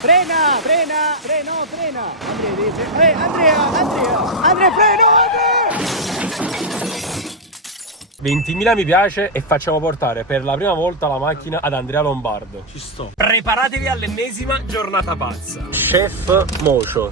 Frena, frena. Andrea dice, Andrea, freno, Andrea! 20.000 mi piace e facciamo portare per la prima volta la macchina ad Andrea Lombardo. Ci sto. Preparatevi all'ennesima giornata pazza. Chef Mocio.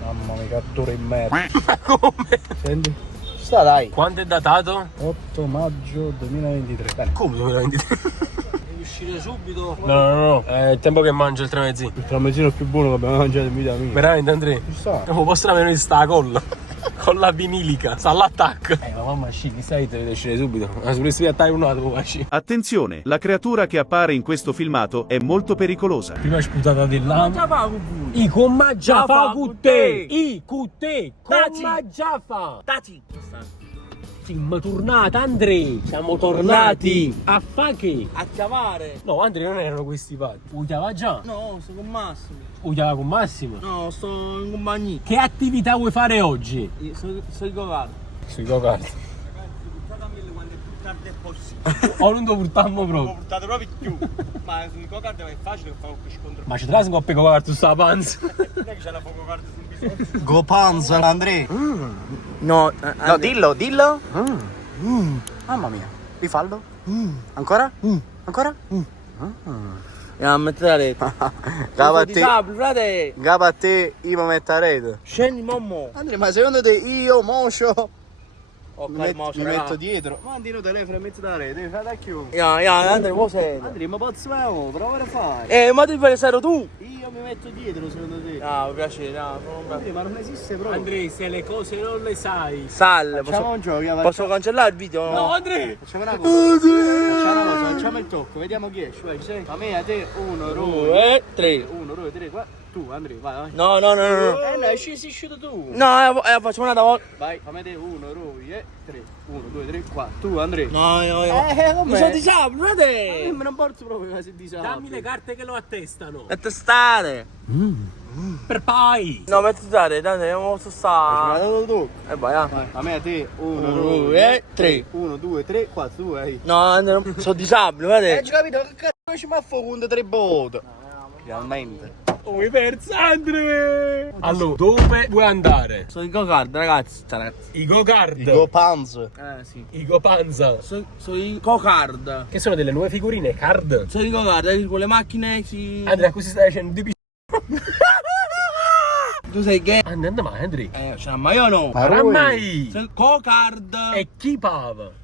Mamma mia, che attore in merda. Ma come? Senti? Sta dai. Quando è datato? 8 maggio 2023. Bene. Come 2023? Devi uscire subito. No. È il tempo che mangio il tramezzino. Il tramezzino più buono che abbiamo mangiato in vita mia. Veramente, Andrea? Ci sta. Non posso nemmeno di sta colla. Con la vinilica. Sta all'attacco. Ma mamma sci, chi stai? Devi uscire subito. Ma se volessi attaccare un attimo, sci. Attenzione, la creatura che appare in questo filmato è molto pericolosa. Prima sputata dell'anno. I comma già fa con te. I con te. Comma già fa. Taci. Siamo tornati, Andrea. Siamo tornati. A fa che? A chiamare. No, Andrea, non erano questi fatti. Udiava già. No, sto con Massimo. Udiava con Massimo. No, sto in compagnia. Che attività vuoi fare oggi? Sto in go-kart. Sui go-kart. Quando è più tardi è possibile. O non lo portammo L'ho proprio. portato proprio più. Ma sui go-kart è facile che fare un scontro. Ma ci trasi un po' go-kart su sta panza. Non è che c'è la poco kart sul bisogno. Go Panzer, Andrea. No, No, dillo. Mamma mia. Rifallo. Ancora? Ancora? a mettere la rete. Gaba a te. Frate. Gaba a te, io mi metto a rete. Scendi, mammo. Andrea, ma secondo te io, Mocio, Ok, mi metto dietro? Mandi il telefono e metti la rete, devi fare da chiunque. Andrea, mo sei. Andrea, ma posso prova a fare. Ma devi fare serio tu? Io mi metto dietro, secondo te. No, mi piace, no. Andrea, ma non esiste proprio. Andrea, se le cose non le sai. Sal, Facciamo un gioco, posso cancellare il video? No, Andrea! Facciamo una cosa. Facciamo il tocco, vediamo chi esce. Vai, sei. A me, a te, 1, 2, 3. 1, 2, 3, 4. Tu, Andrea, vai. No. No, sei uscito tu. No, facciamo un'altra volta. Vai, fammi te 1, 2, 3. 1, 2, 3, 4. Tu, Andrea. No. Come? Mi sono disabile, frate. Me non porto proprio se disabile. Dammi le carte che lo attestano. Mette stare. Per poi. No, metti stare, dai, non posso Ma stare. dato tu. E vai, ah. Vai, a me, a te, 1, 1, 2, 2, 3. 1, 2, 3, 4. Tu, vai. No, sono disabile, frate. Hai capito? Che cazzo ci ma fuoco con 3 botte? Finalmente. Oh, hai perso, Andrea! Allora, dove vuoi andare? Sono in go-kart, ragazzi. I go-kart. Il Go Panzer. Sì. I go-panza. Sono in go-kart. Che sono delle nuove figurine, card. Sono in go-kart, con le macchine si... Andrea, così stai facendo di Tu sei gay? Andando mai, Andrea? Cioè, ma io no. Ma Ma voi? mai! Sono go-kart. E chi pava?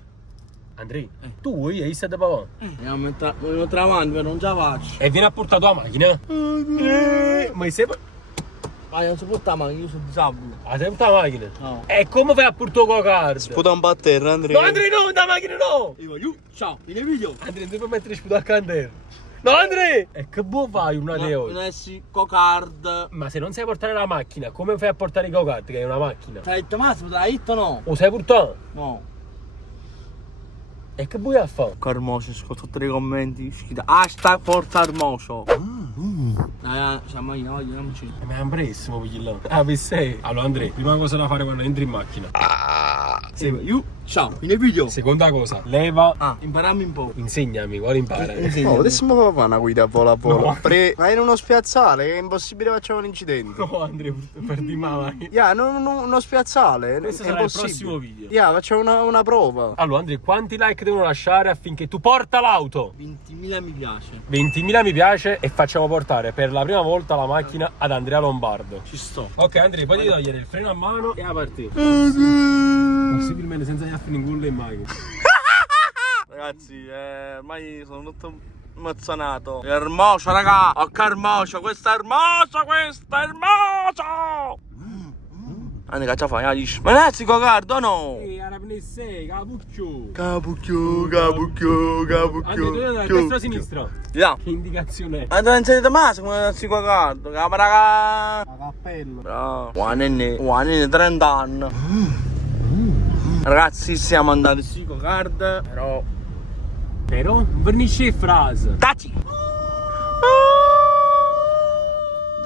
Andrea, tu vuoi hai stato pava? Andiamo tra avanti, però non ce la faccio. E vieni a portare la macchina? Ma sei... Vai, non si può stare, io sono disabile. Ah, sei portato la macchina? No. E come fai a portare la card? Sputa un po' a terra, Andrea. No, Andrea, no, da macchina no! Io voglio, ciao, in video. Andrea, non devi mettere sputa a candela. No, Andrea! E che buon fai una di Non oggi? essi go-kart. Ma se non sai portare la macchina, come fai a portare i go-kart che è una macchina? Te l'hai detto Massimo, te l'hai detto no? O sai portare? No. E che vuoi a fare? Carmocio, ascolta tutti i commenti. Scrivete hashtag Forza Armocio. Siamo in oggi, andiamoci. Ma è un presso, là. Ah, per sei. Allora, Andrea, prima cosa da fare quando entri in macchina. Io, ciao, in video. Seconda cosa, leva. Imparami un po'. Insegnami, quale imparare? Oh, adesso mi fa una guida a vola a vola. No. Ma in uno spiazzale, è impossibile facciamo un incidente. No, Andrea, perdi male. Uno spiazzale, Questo è sarà il impossibile. prossimo video. Facciamo una prova. Allora, Andrea, quanti like devono lasciare affinché tu porta l'auto? 20.000 mi piace. 20.000 mi piace e facciamo portare per la prima volta la macchina ad Andrea Lombardo. Ci sto. Ok, Andrea, poi devi togliere il freno a mano e a partire. Possibilmente senza gli affini in culo in macchina. Ragazzi, ormai sono tutto emozionato. È Armocio, raga. Ok, Armocio, questo è Armocio, Anni che già fai, dici. Ma ragazzi, go-kart, no? Arabne 6, capuccio. Capucchio. Andrea, tu devi andare a destra o a sinistra? Yeah. Che indicazione è? Ma tu non sei da Massimo come ragazzi go-kart. Raga. Cappello. Bravo. Guanini, 30 anni. Ragazzi, siamo andati su go-kart. Però Vernisce frase. Taci!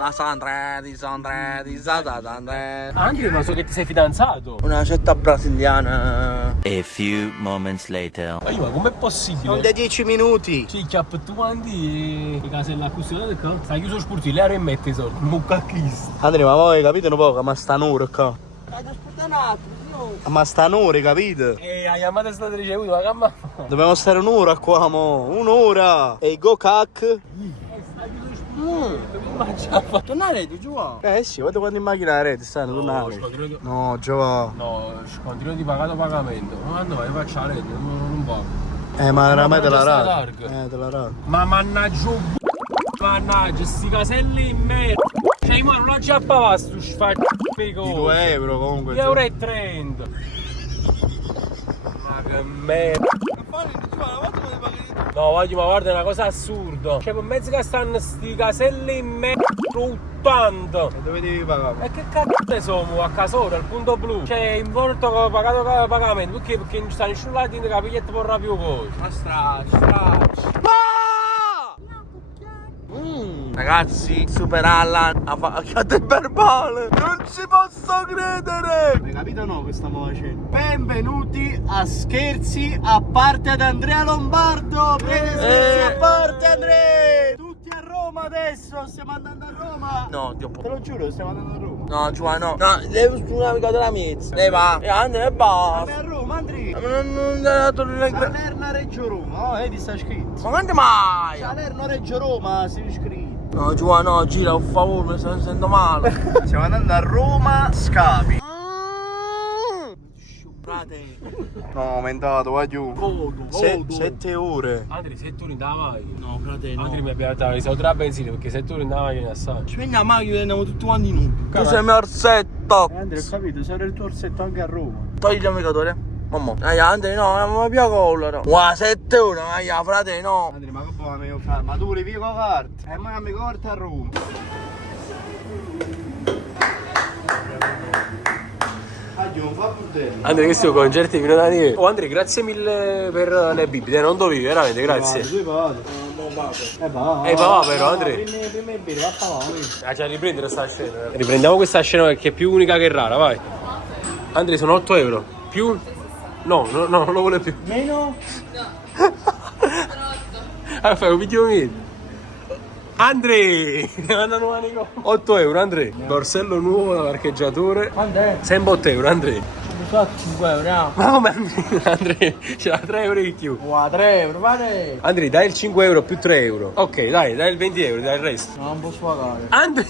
Da Sandre, di Sandre, di Sandre. Andrea, ma so che ti sei fidanzato. Una città brasiliana. A few moments later. Ma com'è Sono possibile? da 10 minuti. Sì, chiappa tu quanti i casella acquistati qua? Stai chiuso sportivo, lei rimette i soldi. Mucca Cristo. Andrea, ma voi capite un po'? Ma sta un'ora qua. Ma sta un'ora, capite? La chiamata è stata ricevuta, ma camma. Dobbiamo stare un'ora qua, mo. Un'ora. E i go-cac. Tornare tu, Giovanni? Sì, guarda quando in macchina la rete stanno, tornare. No, Giovanni. No, continuo di pagato pagamento. Ma quando vai faccio la rete, non va. Ma oramai te la sta raga. larga. Te la raga. Ma mannaggia un mannaggia, sti caselli in merda. Cioè, ma non la già pagata sto sfaccio Di 2 euro comunque. 2,30 euro. Ma che merda. No, voglio, ma guarda, è una cosa assurda. Cioè, per mezzo che stanno sti caselli in merda ruttando. E dove devi pagare? E che cazzo siamo a Casore, al punto blu? Cioè, in volta che ho pagato pagamento. Perché non sta nessuno là dentro che la piglietta porrà più cose. Ma stracci. Ragazzi, Super Allan ha fatto il verbale. Non ci posso credere. Hai capito o no che stiamo facendo? Benvenuti a Scherzi a parte ad Andrea Lombardo. Scherzi a parte Andrea. Tutti a Roma adesso, stiamo andando a Roma. No, Dio Te lo giuro, stiamo andando a Roma. No, Giovanni, no. No, devi su un'amica della mezza. Lei va. E Andrea e Andiamo basta. a Roma, Andrea. Ma non ti ha dato le Salerno Reggio Roma, oh, ti sta scritto. Ma quando mai? Salerno Reggio Roma, si è scritto. No, Giovanni, no, gira, per favore, mi sento male. Stiamo andando a Roma Scavi. Frate. No, aumentato, va giù. 7 ore. Andri, 7 ore in dalla macchina. No, frate, no. Andri mi abbiamo dato i soldi della benzina perché 7 ore in dalla macchina assai. Ci prendi la macchina e andiamo tutti quanti noi. Tu sei il mio orsetto. Andrea, ho capito, sarà il tuo orsetto anche a Roma. Togli l'amicatore. Mamma. Andrea, no, non mi piace collera. Wow, 7 ore, ma frate, no. Andrea, ma che buono io fare? Ma tu volevi via con la carta? E ma mi corta a Roma. Non fa puttana. Andrea, che stiamo concerti fino da neve. Oh Andrea, grazie mille per le bibite, non dovevi, veramente, grazie. Tu vado. Va. Va però, Andrea. Prima è bene, va a fare. Già riprendere sta scena. Riprendiamo questa scena perché è più unica che rara, vai. Andrea, sono 8 euro. Più? No, non lo vuole più. Meno? Allora fai un video mio. Andrea! Ne mandano un amico. 8 euro, Andrea. Borsello nuovo da parcheggiatore. Quant'è? Sempre 8 euro, Andrea. Mi fa 5 euro, Ma come Andrea? Ce l'ha 3 euro di più. Wow, 3 euro, vale. Andrea, dai il 5 euro più 3 euro. Ok, dai il 20 euro, dai il resto. Non posso pagare. Andrea!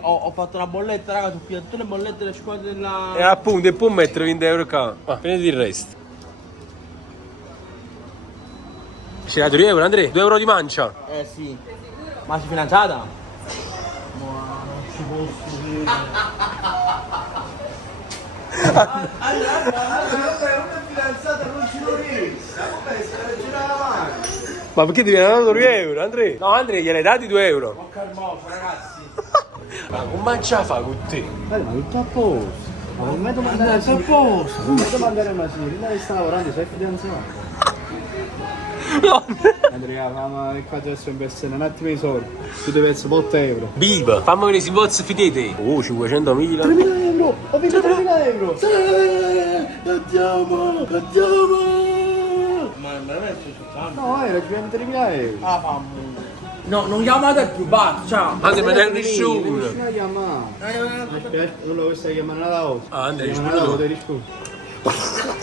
Ho fatto una bolletta, raga, tu pigliato tutte le bollette delle scuole della... E appunto, e può mettere 20 euro qua. Prenditi il resto. Ci hai dato 2 euro, Andrea? 2 euro di mancia. Sì. Ma sei fidanzata? Ma perché ti viene dato 2 euro, Andrea? No, Andrea, gliel'hai dati 2 euro. Ho calmato, ragazzi. Ma come ce la fa con te? Ma tutto a posto. Ma non mi domandare a posto. Non mi domandare una signorina che sta lavorando, sei fidanzato. No. Andrea, ma qua adesso investire un attimo i soldi. Tu devi essere 8 euro. Viva! Fammi vedere si pozzi fidete. 500.000. 3.000 euro! Ho vinto 3.000 euro! Sì! Andiamo! Ma veramente No, era 3.000 euro. ah, fammi. No, non chiamate più, basta, ciao. Andrea, ma non è nessuno. Nessuno chiama. Aspetta, non lo stai chiamando la volta. Ah, Andrea, Chiamano la volta, rispondo. rispondi.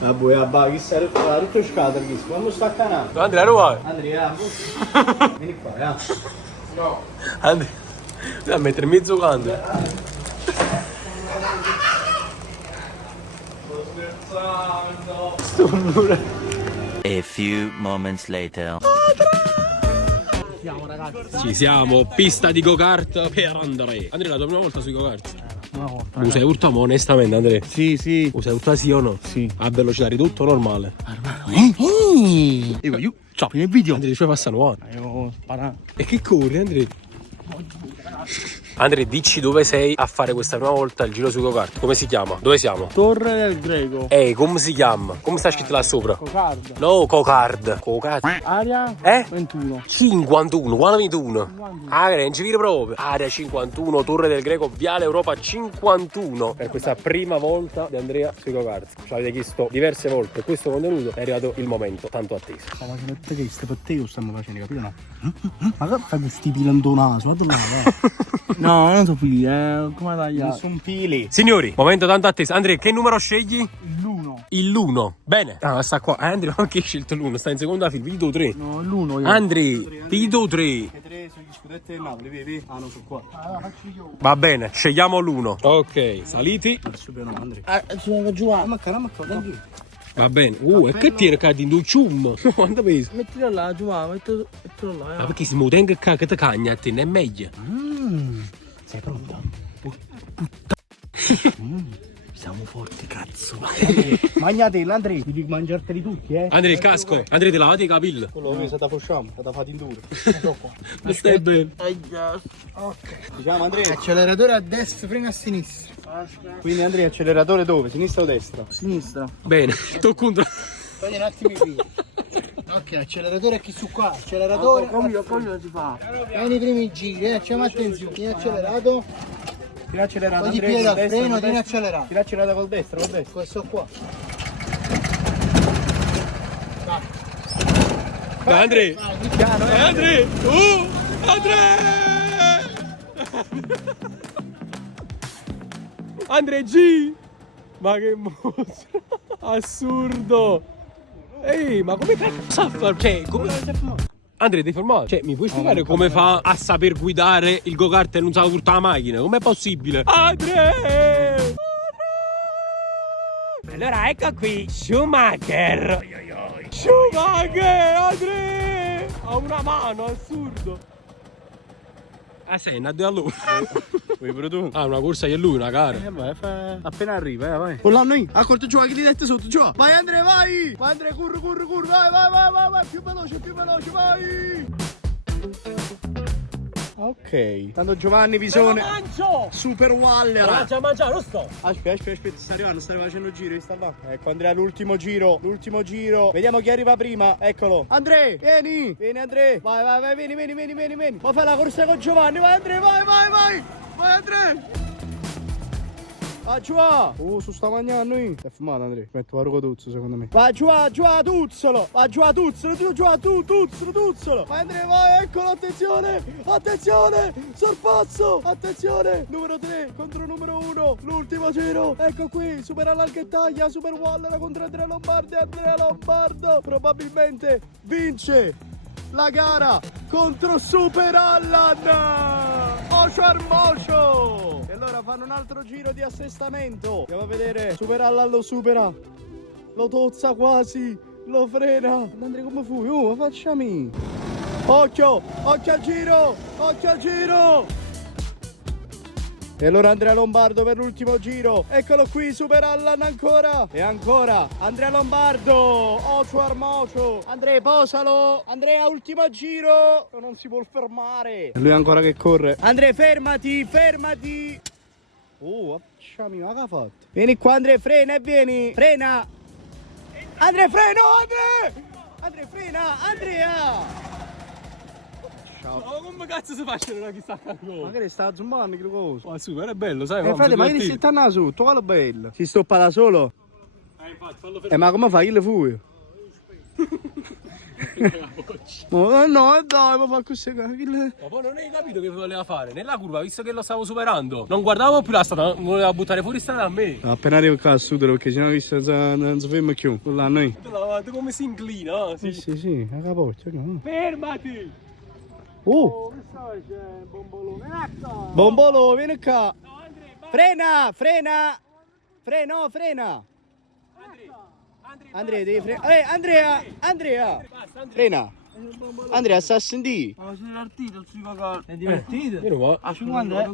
Vabbè, chi sta tutto scatto qui, quando sta a canale. Andrea, lo vuoi? Andrea, vieni qua, No. Andrea, a mettere mezzo canto. A few moments later. Siamo, ragazzi. Ci siamo, pista di go-kart per Andrea. Andrea, la tua prima volta sui go-kart? Una volta. Lo sei urtato, ma onestamente, Andrea? Sì. Lo sei urtato sì o no? Sì. A velocità ridotta o normale? Io, ciao, nel video. Andrea, ci fai passare nuovo. Io sparato. E che corri, Andrea? Andrea, dici dove sei a fare questa prima volta il giro sui go-kart. Come si chiama? Dove siamo? Torre del Greco. Come si chiama? Come sta scritto là sopra? Cocard. No, Cocard. Cocard. Aria 21. 51, quale 21? Ah, non ci vede proprio. Area 51, Torre del Greco, Viale Europa 51. Per questa prima volta di Andrea sui go-kart. Ci avete chiesto diverse volte questo contenuto. È arrivato il momento tanto atteso. Stiamo facendo tutte queste per te o stiamo facendo, capito? No? Ma che fai questi pilantonato? Guarda là, no, non so pili, come tagliare? Sono pili. Signori, momento tanto atteso. Andrea, che numero scegli? L'1. Il 1. Bene. Ah, sta qua. Andrea, ma che hai scelto l'1? Sta in seconda fila. Vi do 3. No, l'1 io. Andrea, vi do 3. E 3 sugli scudetti del Napoli, vedi? Ah, non so qua. Allora faccio io. Va bene, scegliamo l'1. Ok, saliti. Subito no, Andrea. Ci vengo giù. Ma Va bene. E che tiene cadi in un cium? Quanto pesa? mettilo là, giù, mettilo là. Ma perché se mi tengo che ti cagna a te, non è meglio. Sei pronto? Siamo forti, cazzo. Magnatela, Andrea. Ti dico mangiarteli tutti, Andrea, il casco. Andrea, ti lavate i capelli. Quello che se da facciamo, se da fate in duro. Non stai bene. Ok. Diciamo, Andrea. Acceleratore a destra, freno a sinistra. Quindi, Andrea, acceleratore dove? Sinistra o destra? Sinistra. Bene, tocco un Togli un attimo i fili. Ok, acceleratore qui su qua. Acceleratore. Come si fa? Vieni i primi giri, facciamo attenzione. Tieni accelerato. Tieni accelerato. Poi piede al freno, tieni accelerato. Tieni accelerato col destro, col destro. Questo qua. Dai, Andrea. Piano, Andrea. Andrea. Andrea G. Ma che mostro. Assurdo. Ehi, ma come cazzo a fare? Cioè, come Andrea, devi fermare. Cioè, mi puoi spiegare come fa a saper guidare il go-kart e non sa portare la macchina? Com'è possibile? Andrea! Allora, ecco qui, Schumacher. Schumacher, Andrea! Ha una mano, assurdo. Senna, due all'ora. Vuoi pure tu? Ah, una corsa io e lui, una gara. Appena arriva, vai. Con l'anno io. Accorto giù, che ti dette sotto, giù. Vai Andrea, vai! Vai Andrea, corri, vai, più veloce, vai! Ok. Tanto Giovanni Pisone. Super Waller. Mangia, lo sto. Aspetta, sta arrivando, sta facendo giro, sta là. Ecco Andrea, l'ultimo giro. Vediamo chi arriva prima. Eccolo. Andrea, vieni Andrea. Vai, vieni. Ma fai la corsa con Giovanni, vai Andrea, vai. Vai Andrea. Va giù! Su sta mangiando io. È fumato Andrea. Metto la ruota tuzzo secondo me. Va giù, tuzzolo! Tuzzolo! Vai Andrea, vai, eccolo, attenzione! Sorpasso! Attenzione! Numero 3 contro numero 1. L'ultimo giro. Ecco qui, supera l'Alghettaglia, Super Waller contro Andrea Lombardi. Andrea Lombardo probabilmente vince la gara contro Super Allan. Mocio Armocio. E allora fanno un altro giro di assestamento. Andiamo a vedere. Super Allan lo supera. Lo tozza quasi. Lo frena. Andrea, come fu? Facciami. Occhio al giro. E allora Andrea Lombardo per l'ultimo giro. Eccolo qui, Super Allan ancora. E ancora Andrea Lombardo. Ocio Armocio. Andrea, posalo. Andrea, ultimo giro. Non si può fermare. E lui ancora che corre. Andrea, fermati. Facciami, ma che ha fatto? Vieni qua Andrea, frena e vieni. Frena. Andrea, freno, Andrea, frena, Andrea. Ma come cazzo si fa a chissà che cosa? Magari sta zoomando che cosa. Ma super, è bello, sai? Frate, ma che si sta su? Tu quello bello. Si stoppa da solo? Infatti, fallo fermare. Ma come fai? Io le fui. No, dai, ma fa così. Ma poi non hai capito che voleva fare? Nella curva, visto che lo stavo superando, non guardavo più la strada, voleva buttare fuori strada a me. Appena arrivo qua a sudare perché sennò visto non si ferma più. Là noi. Tu come si inclina? Sì, a capoccia. Fermati! Bombolone, vieni qua. Frena. Andrea, devi frenare. Andrea. Frena. Andrea, sta a sentire. Ma si è divertito il suo go-kart. È divertito? A 50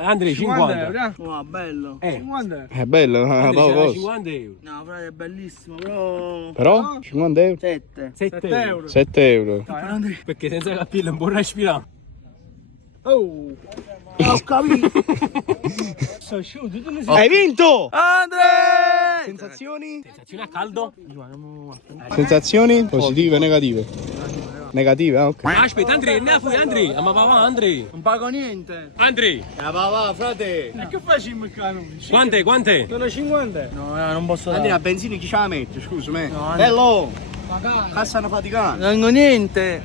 Andrea 50. Oh, bello. 50? È bello, Andrea 50 euro. No, però è bellissimo, però... Però? 50 euro? 7 7 euro. 7 euro. Dai, Andrea. Perché senza capire non può respirare. Oh! Ho capito! Sono asciutto, tu ne sei... Hai vinto! Andrea! Sensazioni? Sensazione a caldo? Sensazioni? Positive e negative? Negative, ok. Aspetta, Andri, ne fui, Andri. Ma va, Andri. Non pago niente! Andri, Va, frate. E che facciamo il canone? quante? Sono 50? No, non posso dare. Andrea, a benzina chi ce la mette? Scusami. No, Bello! Cassa una faticata. Non tengo niente!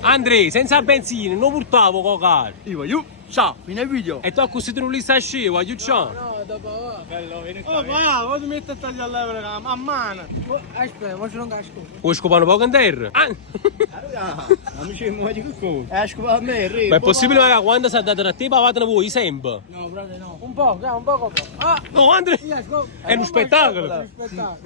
Andri, senza benzina, non portavo coca. Io voglio. Ciao, fine video. E tu a costituire un lista sci, voglio ciò. No, dopo va. Oh, va, poi ti metti a tagliare l'euro a mano. Aspetta, ma ce non casco. Vuoi scopare un po' in terra? Ah. Amici, mi voglio che esco a me, Ma è possibile che quando si è dato a te, pavatene voi sempre? No, frate, no. Un po', come. Ah! No, Andri, è uno spettacolo. No,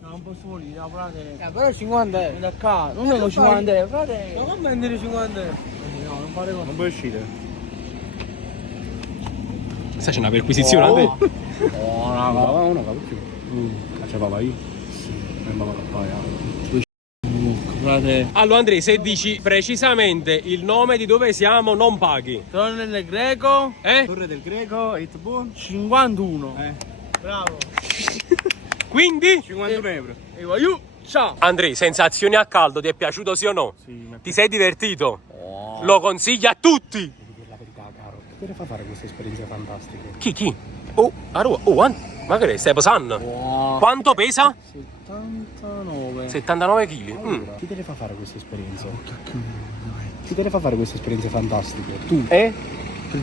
non posso volere, no, frate. Però 50 euro. Da qua, non è 50 euro, frate. Ma come vendere 50 euro? No, non fare cosa. Non puoi uscire. Questa c'è una perquisizione, Andri. Oh, no, capito. Faceva io. Frate. Allora, Andri, se dici precisamente il nome di dove siamo, non paghi. Torno nel greco. Torre del Greco, it buon. 51. Bravo. Quindi, 51 euro. E voglio. Ciao. Andri, sensazioni a caldo, ti è piaciuto sì o no? Sì, Ti sei divertito? Lo consiglio a tutti. la verità, caro. Che te fa fare queste esperienze fantastiche? Chi? Oh, ma che stai pesando? Quanto pesa? 79. 79 kg. Chi te le fa fare queste esperienze? Chi te le fa fare queste esperienze fantastiche? Tu.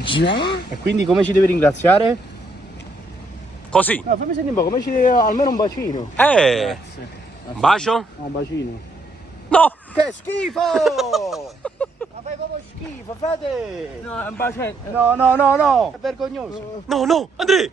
Già? E quindi come ci devi ringraziare? Così. No, fammi sentire un po', come ci devi... almeno un bacino. Un bacio? Un bacino. No! Che schifo! Ma fai proprio schifo, frate! No, è un bacetto. No, è vergognoso. No, Andrea!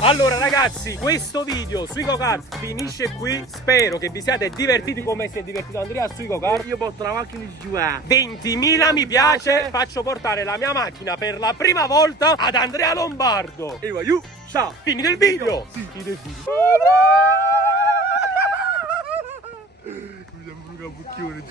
Allora ragazzi, questo video sui go-kart finisce qui. Spero che vi siate divertiti come si è divertito Andrea sui go-kart. Io porto la macchina di giù. 20.000 mi piace. Faccio portare la mia macchina per la prima volta ad Andrea Lombardo. E voglio. Ciao, finito il video. Mi sembra un bucchione,